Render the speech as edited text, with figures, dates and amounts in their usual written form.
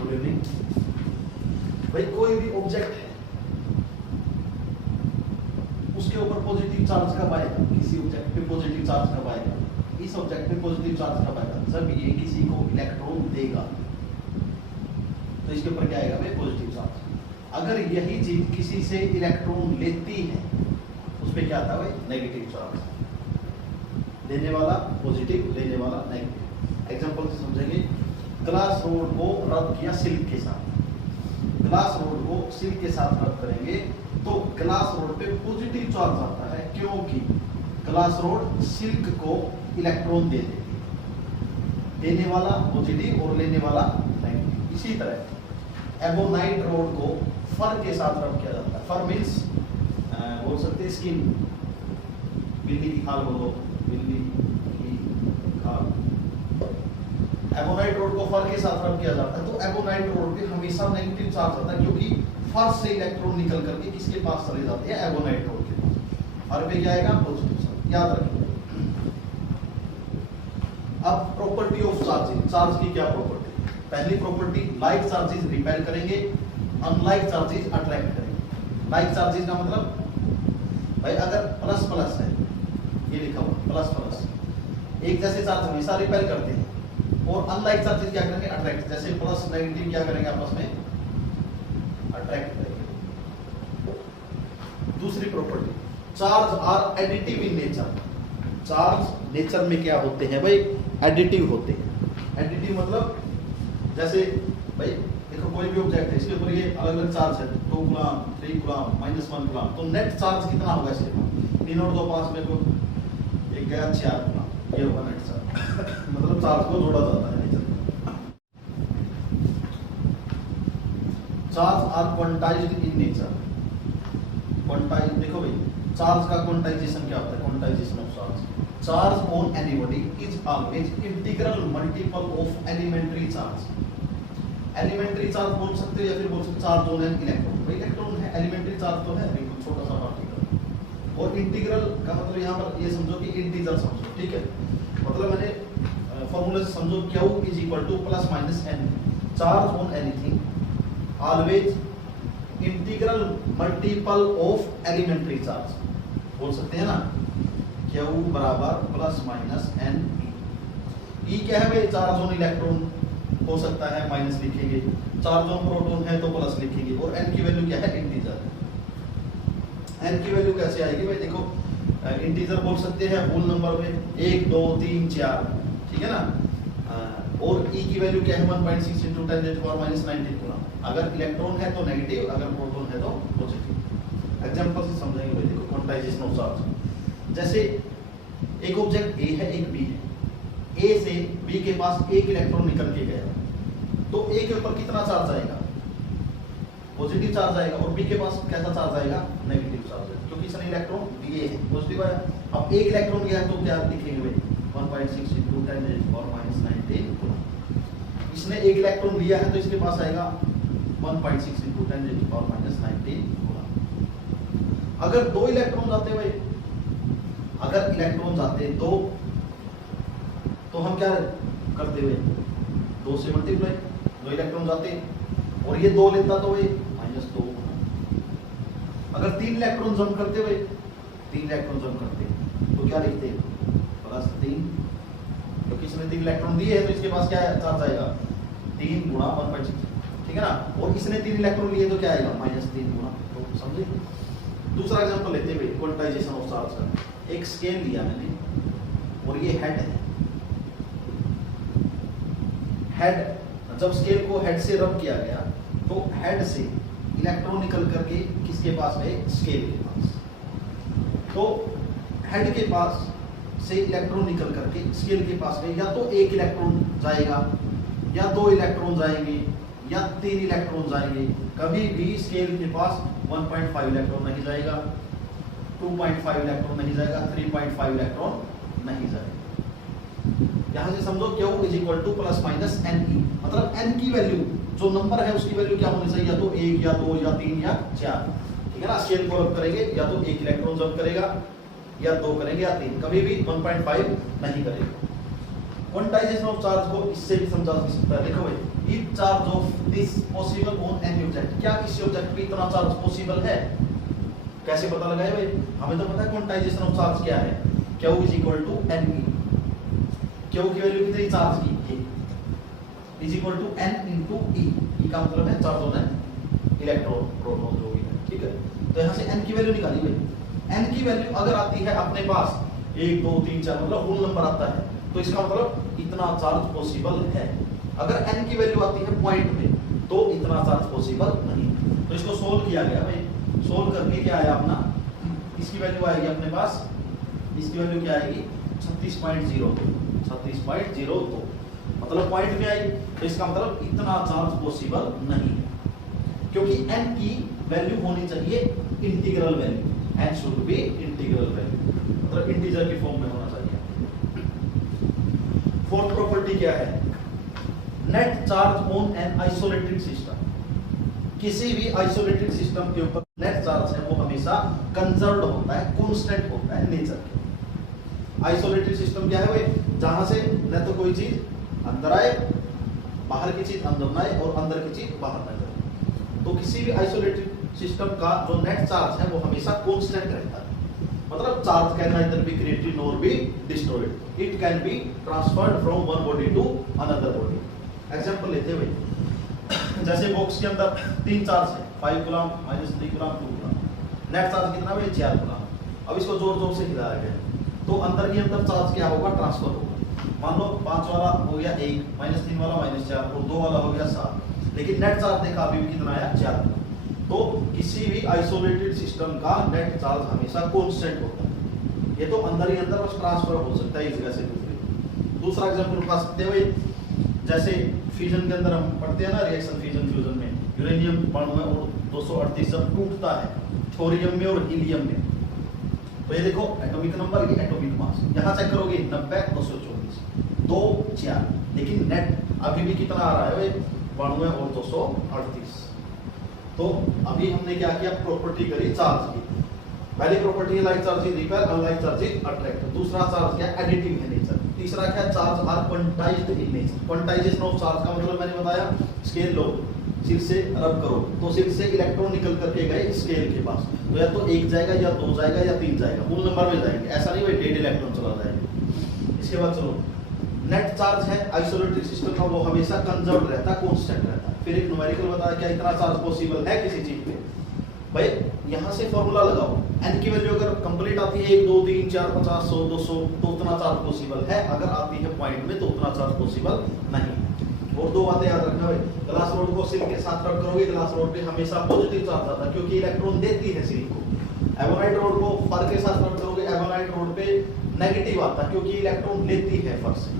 Good evening. भाई कोई भी ऑब्जेक्ट है उसके ऊपर पॉजिटिव चार्ज कब आएगा? किसी ऑब्जेक्ट पे पॉजिटिव चार्ज कब आएगा? इस ऑब्जेक्ट पे पॉजिटिव चार्ज कब आएगा? जब ये किसी को इलेक्ट्रॉन देगा तो इसके ऊपर क्या आएगा भाई? Positive charge. अगर यही चीज किसी से इलेक्ट्रॉन लेती है उस पे क्या आता है भाई? Negative charge. देने वाला पॉजिटिव, लेने वाला नेगेटिव। एग्जांपल से समझेंगे। ग्लास रोड को रब किया सिल्क के साथ, ग्लास रोड को सिल्क के साथ रब करेंगे तो ग्लास रोड पे पॉजिटिव चार्ज आता है, क्योंकि ग्लास रोड सिल्क को इलेक्ट्रॉन दे देती है। देने वाला पॉजिटिव और लेने वाला नेगेटिव। इसी तरह एबोनाइट रोड को फर के साथ रब किया जाता है। फर मीन्स बोल सकते हैं स्किन। बिल्ली की खाल बोलो, बिल्ली की खाल। एबोनाइट रोड को फर के साथ रब किया जाता है तो एबोनाइट रोड पे हमेशा नेगेटिव चार्ज आता है, क्योंकि फर से इलेक्ट्रॉन निकल करके किसके पास चले जाते हैं? एबोनाइट रोड के पास। फर पे क्या आएगा? Positive charge. याद रखिए। अब प्रॉपर्टी ऑफ चार्जिंग। चार्ज की क्या प्रॉपर्टी? पहली प्रॉपर्टी, लाइक चार्जेस रिपेल करेंगे, अनलाइक चार्जेस अट्रैक्ट करेंगे। लाइक चार्जेस का मतलब भाई अगर प्लस प्लस है, ये लिखा हुआ प्लस प्लस, एक जैसे चार्ज हमेशा रिपेल करते हैं, और अनलाइक चार्जेस क्या करेंगे? अट्रैक्ट। जैसे प्लस नेगेटिव क्या करेंगे? आपस में अट्रैक्ट करेंगे। दूसरी property, charge are additive in nature. Charge nature में क्या होते हैं भाई? एडिटिव होते हैं। एडिटिव मतलब जैसे भाई देखो कोई भी ऑब्जेक्ट है, इसके ऊपर ये अलग अलग चार्ज है, 2 गुलाम, 3 गुलाम, -1 गुलाम, तो नेट चार्ज कितना होगा इसके पास? 3 और 2 5 में को एक गया 4 गुलाम, ये होगा नेट चार्ज। मतलब चार्ज को जोड़ा जाता है नेचर में। Charge are quantised in nature. Quantise देखो भाई, चार्ज का क्वांटाइजेशन क्या होता है? Quantisation of charge. Charge on anybody is always integral multiple of elementary charge. Elementary charge बोल सकते हो या फिर बोल सकते चार्ज ऑन एन इलेक्ट्रॉन। भाई इलेक्ट्रॉन है, एलिमेंट्री चार्ज तो है बिल्कुल छोटा सा पार्टिकल। और इंटीग्रल का मतलब यहाँ पर ये समझो कि इंटीजर समझो, ठीक है? मतलब मैंने फॉर्मूला से समझो, Q is equal to plus minus n. Charge on anything always integral multiple of elementary charge. बोल सकते हैं ना, Q बराबर प्लस माइनस एन। ई क्या है भाई? चार्ज ऑन इलेक्ट्रॉन हो सकता है, माइनस लिखेंगे। चार्ज ऑन प्रोटॉन है तो प्लस लिखेंगे। और एन की वैल्यू क्या है? इंटीजर। एन की वैल्यू कैसे आएगी भाई? देखो इंटीजर बोल सकते हैं होल नंबर में 1 2 3 4, ठीक है ना? और ई की वैल्यू क्या है? 1.6 × 10⁻⁻19 गुना। अगर इलेक्ट्रॉन है तो नेगेटिव, अगर प्रोटॉन है तो पॉजिटिव। एग्जांपल से समझेंगे भाई। देखो क्वांटाइजेशन ऑफ चार्ज। जैसे एक ऑब्जेक्ट ए है, एक बी है। ए से बी के पास एक इलेक्ट्रॉन निकल के गया, तो ए के ऊपर कितना चार्ज आएगा? पॉजिटिव चार्ज आएगा। और बी के पास कैसा चार्ज आएगा? नेगेटिव चार्ज आएगा, क्योंकि इसने इलेक्ट्रॉन दिए हैं, पॉजिटिव आया। अब एक इलेक्ट्रॉन गया तो क्या लिखेंगे भाई? 1.6 × 10⁻⁻19 गुना। इसने एक इलेक्ट्रॉन लिया है तो इसके पास आएगा 1.6 × 10⁻⁻19 गुना। अगर 2 इलेक्ट्रॉन जाते भाई, अगर इलेक्ट्रॉन जाते तो हम क्या करते हुए? 2 से मल्टीप्लाई। 2 इलेक्ट्रॉन जाते और ये 2 लेता तो भाई -2। अगर 3 इलेक्ट्रॉन जंप करते हुए, 3 इलेक्ट्रॉन जंप करते तो क्या लिखते? +3, क्योंकि इसने 3 इलेक्ट्रॉन दिए हैं तो इसके पास क्या चार्ज आएगा? 3 × 1.6, ठीक है ना? और इसने 3 इलेक्ट्रॉन लिए तो क्या आएगा? -3 गुना। तो समझे? दूसरा एग्जांपल लेते हुए क्वांटाइजेशन ऑफ चार्ज का। एक स्केल लिया मैंने और ये हेड है। हेड, जब स्केल को हेड से रब किया गया तो हेड से इलेक्ट्रॉन निकल करके किसके पास गए? स्केल के पास। तो हेड के पास से इलेक्ट्रॉन निकल करके स्केल के पास गए, या तो एक इलेक्ट्रॉन जाएगा, या 2 इलेक्ट्रॉन जाएंगे, या 3 इलेक्ट्रॉन जाएंगे। कभी भी स्केल के पास 1.5 इलेक्ट्रॉन नहीं जाएगा, 2.5 इलेक्ट्रॉन नहीं जाएगा, 3.5 इलेक्ट्रॉन नहीं जाएगा। यहां से समझो Q is equal to plus minus n e. मतलब एन की वैल्यू जो नंबर है उसकी वैल्यू क्या होनी चाहिए? या तो 1 या 2 या 3 या 4, ठीक है ना? स्केल को रब करेंगे, या तो 1 इलेक्ट्रॉन जंप करेगा, या 2 करेंगे, या 3। कभी भी 1.5 नहीं करेगा। क्वांटाइजेशन ऑफ चार्ज को इससे भी समझा जा सकता है। देखो भाई, if charge of this possible on any object, क्या किसी ऑब्जेक्ट पे इतना चार्ज पॉसिबल है? कैसे पता लगाए भाई? हमें तो पता है क्वांटाइजेशन ऑफ चार्ज क्या है, Q is equal to n e. Q की वैल्यू कितनी चार्ज की, is equal to n into e. E का मतलब है charge on an electron proton जो भी है, ठीक है। तो यहाँ से n की वैल्यू निकाली भाई। n की वैल्यू अगर आती है अपने पास 1 2 3 4 मतलब होल नंबर आता है, तो इसका मतलब इतना चार्ज पॉसिबल है। अगर n की वैल्यू आती है पॉइंट में, तो इतना चार्ज पॉसिबल नहीं। तो इसको सोल्व किया गया भाई। सोल्व करके क्या आया अपना, इसकी वैल्यू आएगी अपने पास, इसकी वैल्यू क्या आएगी 36.02, 36.02 मतलब पॉइंट में आई। तो इसका मतलब इतना चार्ज पॉसिबल नहीं है, क्योंकि n की वैल्यू होनी चाहिए integral value, n should be integral value, मतलब इंटीजर की फॉर्म में होना चाहिए। फोर्थ प्रॉपर्टी क्या है, net charge on an isolated system. किसी भी आइसोलेटेड सिस्टम के ऊपर नेट चार्ज है वो हमेशा कंजर्व्ड होता है, कांस्टेंट होता है नेचर के। आइसोलेटेड सिस्टम क्या है भाई, जहां से न तो कोई चीज अंदर आए, बाहर की चीज अंदर ना आए और अंदर की चीज बाहर ना जाए। तो किसी भी आइसोलेटेड सिस्टम का जो नेट चार्ज है वो हमेशा कांस्टेंट रहता है। मतलब charge can neither be created nor be destroyed, it can be transferred from one body to another body. Example लेते हैं भाई, जैसे बॉक्स के अंदर 3 चार्ज है, 5 coulomb, -3 coulomb, 2 coulomb. Net charge कितना भाई 4 कूलम। अब इसको जोर जोर से हिलाया गया, तो अंदर के अंदर चार्ज क्या होगा, ट्रांसफर होगा। मान लो 5 वाला हो गया 1, -3 वाला -4 और 2 वाला हो गया 7, लेकिन नेट चार्ज देखा अभी भी कितना आया 4। तो किसी भी आइसोलेटेड सिस्टम का नेट चार्ज हमेशा कांस्टेंट होता है। ये तो अंदर ही अंदर बस ट्रांसफर हो सकता है इस जगह से दूसरी। दूसरा एग्जांपल उठा सकते हैं भाई, जैसे फ्यूजन के अंदर हम पढ़ते हैं ना, रिएक्शन फ्यूजन फ्यूजन में यूरेनियम परमाणु में और 238 जब टूटता है थोरियम में और हीलियम में, तो ये देखो एटॉमिक नंबर, ये एटॉमिक मास, यहाँ चेक करोगे 90 224 2 4, लेकिन नेट अभी भी कितना आ रहा है भाई 92 और 238। तो अभी हमने क्या किया, प्रॉपर्टी करी चार्ज की। पहली प्रॉपर्टी है like charge is repel, unlike charge is attract. दूसरा चार्ज क्या है, एडिटिव है नेचर। तीसरा क्या है, charge are quantised in nature. Quantisation of charge का मतलब मैंने बताया, स्केल लो, सिर से रब करो तो सिर से इलेक्ट्रॉन निकल करके गए स्केल के पास, तो या तो 1 जाएगा या 2 जाएगा या 3 जाएगा, मूल नंबर में जाएंगे। ऐसा नहीं भाई 1.5 इलेक्ट्रॉन चला जाएगा। इसके बाद चलो, नेट चार्ज है आइसोलेटेड सिस्टम का, वो हमेशा कंजर्व रहता है, कांस्टेंट रहता है। फिर एक न्यूमेरिकल बताया क्या इतना चार्ज पॉसिबल है किसी चीज पे। भाई यहाँ से फॉर्मूला लगाओ, n की वैल्यू अगर कंप्लीट आती है 1 2 3 4 50 100 200 तो उतना चार्ज पॉसिबल है। अगर आती है पॉइंट में तो उतना चार्ज पॉसिबल नहीं। और 2 बातें याद रखना भाई, ग्लास रोड को सिल्क के साथ रब करोगे, ग्लास रोड पे हमेशा पॉजिटिव चार्ज आता है क्योंकि इलेक्ट्रॉन देती है सिल्क को। एवोनाइट रोड को फर के साथ रब करोगे, एवोनाइट रोड पे नेगेटिव आता है क्योंकि इलेक्ट्रॉन लेती है फर से।